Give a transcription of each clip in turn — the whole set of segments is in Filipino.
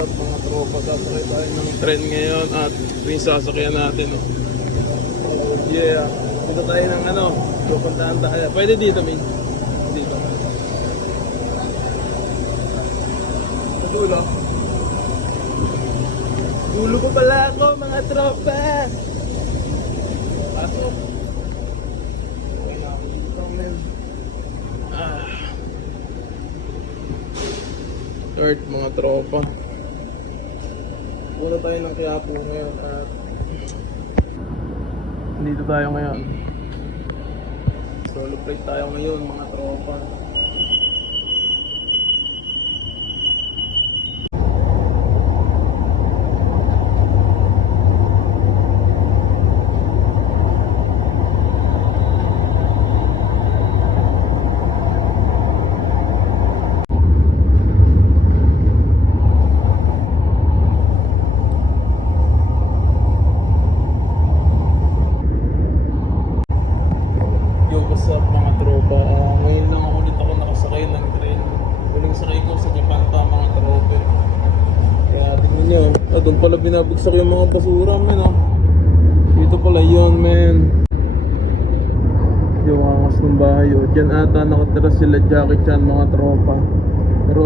up mga tropa? Sasakay tayo ng tren ngayon at ito yung sasakyan natin. Oh. Yeah, dito tayo ng pupuntahan tayo. Pwede dito, Min. Dito. Sa dulo. Dulo ko pala ako mga tropa. Pasok. Okay na ako dito, men. Start mga tropa. Puna tayo ng Quiapo ngayon at dito tayo ngayon. Solo flight tayo ngayon mga tropa. What's up mga tropa? Ngayon lang ulit ako nakasakay ng train. Huling sakay ko sa Japan pa mga tropa. Kaya tingnan nyo, doon pala binabagsak yung mga basura men. Dito pala yun men. Yung angas ng bahay. Diyan ata nakatira sila Jackie Chan mga tropa. Pero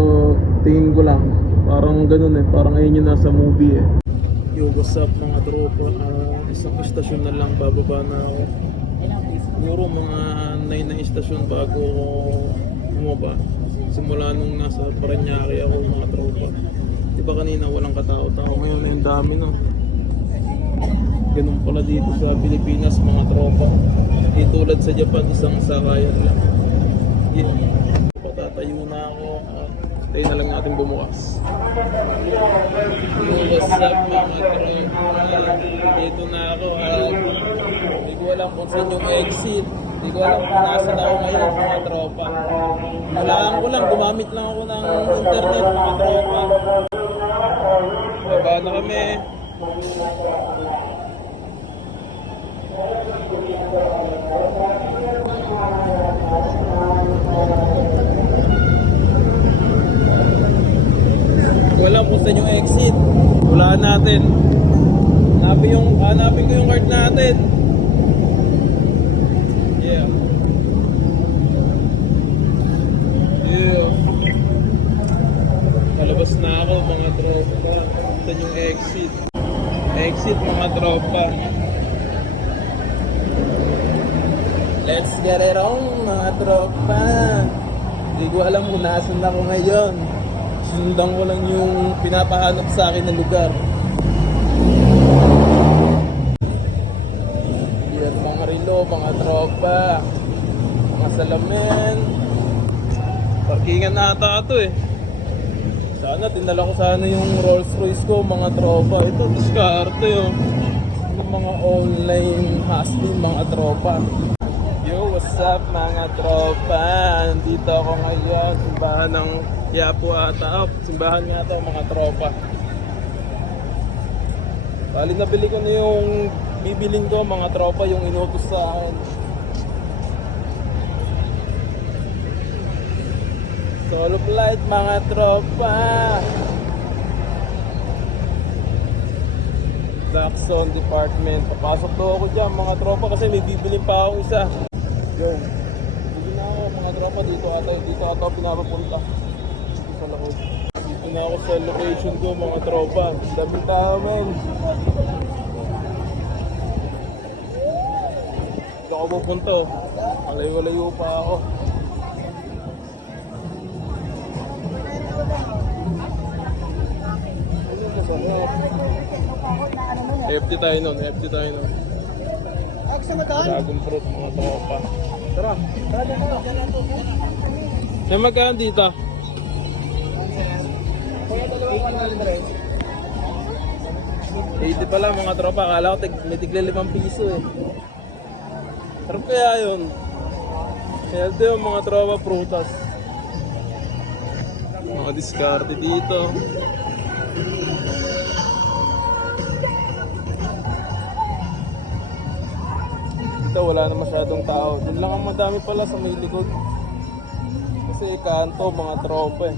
tingin ko lang, parang ganun parang ayun yung nasa movie Yo, what's up mga tropa? Isang istasyon na lang, bababa na ako. Siguro mga 9 na istasyon bago bumaba. Simula nung nasa Parañaque ako mga tropa. Diba kanina walang katao-tao, ngayon yung dami no. Ganun pala dito sa Pilipinas mga tropa. Di tulad sa Japan, isang sakayan lang. Yeah. Patatayo na ako. Tayo na lang natin bumukas. What's up mga tropa? Dito na ako. Hindi ko alam kung saan yung exit. Hindi ko alam kung nasan ako ngayon mga tropa. Malaan ko lang, gumamit lang ako ng internet mga tropa. Baba na kami. Wala kung saan yung exit. Walaan natin. Hanapin ko yung card natin. Yeah. Palabas na ako mga tropa. Saan yung exit? Exit mga tropa. Let's get it on mga tropa. Hindi ko alam kung nasan ako ngayon. Sundan ko lang yung pinapahanap sa akin na lugar. Yan mga relo, mga tropa, mga salamin. Parkingan na ata ito Sana tinala ko sana yung Rolls Royce ko mga tropa. Ito diskarte yung mga online hustling mga tropa. Yo, what's up mga tropa? Nandito ako ngayon, simbahan ng Quiapo ata. Simbahan nga ito mga tropa. Bali nabili ko na yung bibiling ko mga tropa, yung inutos sa akin. Solo flight mga tropa. Daxon Department. Papasok to ako dyan mga tropa kasi may bibiling pa akong isa. Yo, hindi na ako mga tropa, dito ata pinapapunta sa lakod. Dito na ako sa location ko mga tropa. Dami tao men. Dito ako pupunta malayo-layo pa ako. FT tayo nun. Dragon fruit mga tropa. Tara. Saan magkaan dito? 80 pala mga tropa. Akala ko may tigla 5 piso Sarap kaya yun. Healthy yung mga tropa, prutas. Mga diskarte dito. Wala na masyadong tao. Doon lang ang madami pala sa may likod. Kasi kanto mga tropa